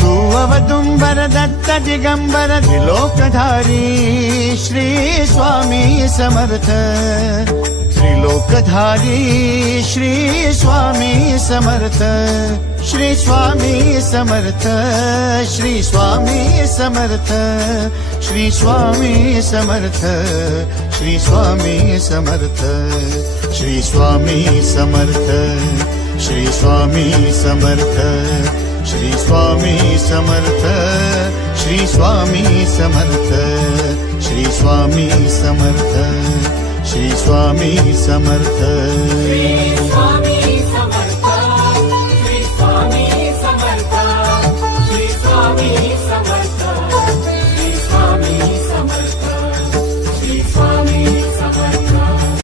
Tu अवदुंबर Datta Digambar त्रिलोकधारी Shri Swami Samarth त्रिलोकधारी Shri Swami Samarth Shri Swami Samarth Shri Swami Samarth Shri Swami Samarth Shri Swami Samarth Shri Swami Samarth Shri Swami Samarth Shri Swami Samarth Shri Swami Samarth Shri Swami Samarth Shri Swami Samarth